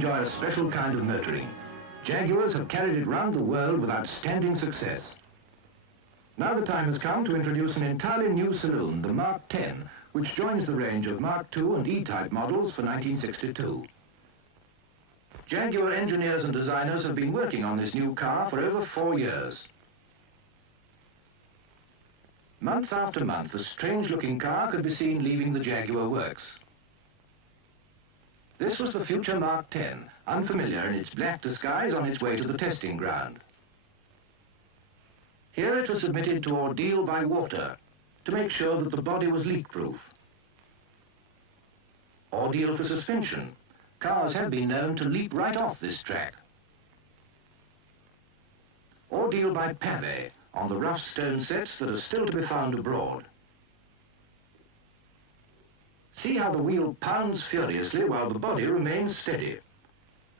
enjoy a special kind of motoring. Jaguars have carried it round the world with outstanding success. Now the time has come to introduce an entirely new saloon, the Mark 10, which joins the range of Mark II and E-Type models for 1962. Jaguar engineers and designers have been working on this new car for over 4 years. Month after month, a strange-looking car could be seen leaving the Jaguar works. This was the future Mark 10, unfamiliar in its black disguise on its way to the testing ground. Here it was submitted to ordeal by water to make sure that the body was leak-proof. Ordeal for suspension. Cars have been known to leap right off this track. Ordeal by pavé on the rough stone sets that are still to be found abroad. See how the wheel pounds furiously while the body remains steady.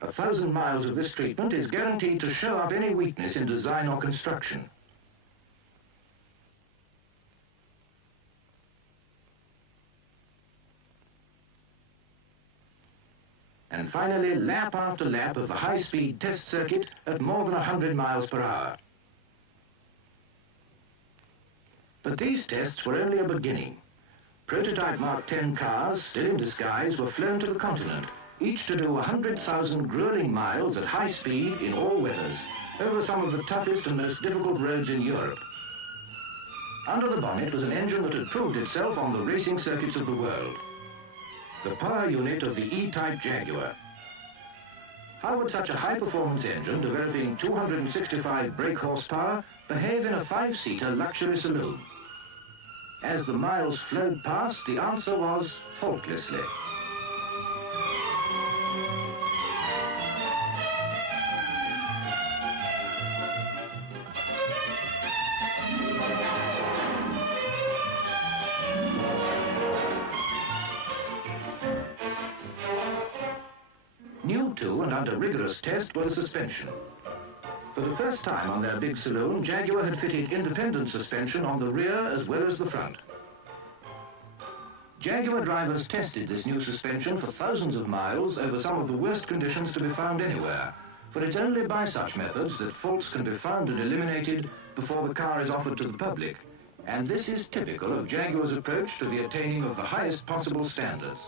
1,000 miles of this treatment is guaranteed to show up any weakness in design or construction. And finally, lap after lap of the high-speed test circuit at more than 100 miles per hour. But these tests were only a beginning. Prototype Mark 10 cars, still in disguise, were flown to the continent, each to do 100,000 grueling miles at high speed in all weathers, over some of the toughest and most difficult roads in Europe. Under the bonnet was an engine that had proved itself on the racing circuits of the world. The power unit of the E-Type Jaguar. How would such a high-performance engine, developing 265 brake horsepower, behave in a 5-seater luxury saloon? As the miles flowed past, the answer was faultlessly. New to and under rigorous test were the suspension. For the first time on their big saloon, Jaguar had fitted independent suspension on the rear as well as the front. Jaguar drivers tested this new suspension for thousands of miles over some of the worst conditions to be found anywhere, for it's only by such methods that faults can be found and eliminated before the car is offered to the public, and this is typical of Jaguar's approach to the attaining of the highest possible standards.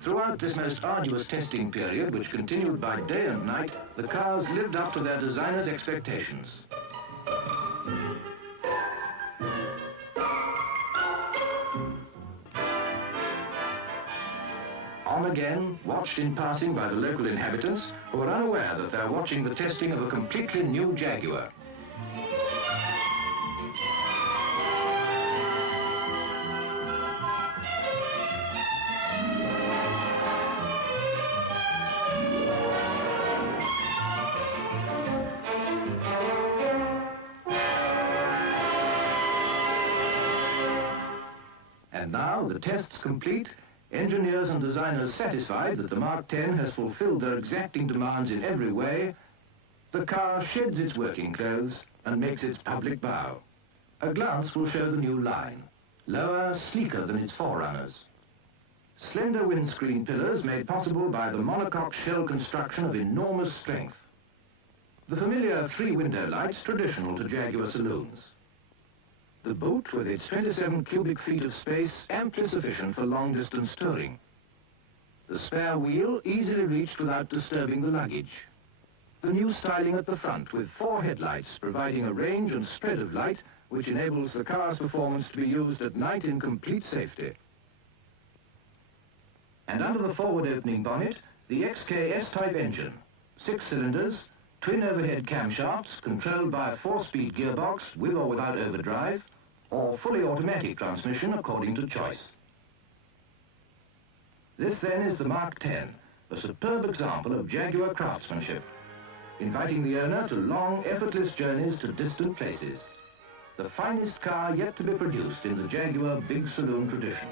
Throughout this most arduous testing period, which continued by day and night, the cars lived up to their designers' expectations. On again, watched in passing by the local inhabitants, who are unaware that they're watching the testing of a completely new Jaguar. And now, the tests complete, engineers and designers satisfied that the Mark 10 has fulfilled their exacting demands in every way, the car sheds its working clothes and makes its public bow. A glance will show the new line, lower, sleeker than its forerunners. Slender windscreen pillars made possible by the monocoque shell construction of enormous strength. The familiar 3-window lights traditional to Jaguar saloons. The boot, with its 27 cubic feet of space, amply sufficient for long-distance touring. The spare wheel easily reached without disturbing the luggage. The new styling at the front, with 4 headlights providing a range and spread of light which enables the car's performance to be used at night in complete safety. And under the forward-opening bonnet, the XK-S-type engine, 6 cylinders, twin overhead camshafts controlled by a 4-speed gearbox with or without overdrive, or fully automatic transmission according to choice. This then is the Mark 10, a superb example of Jaguar craftsmanship, inviting the owner to long, effortless journeys to distant places. The finest car yet to be produced in the Jaguar big saloon tradition.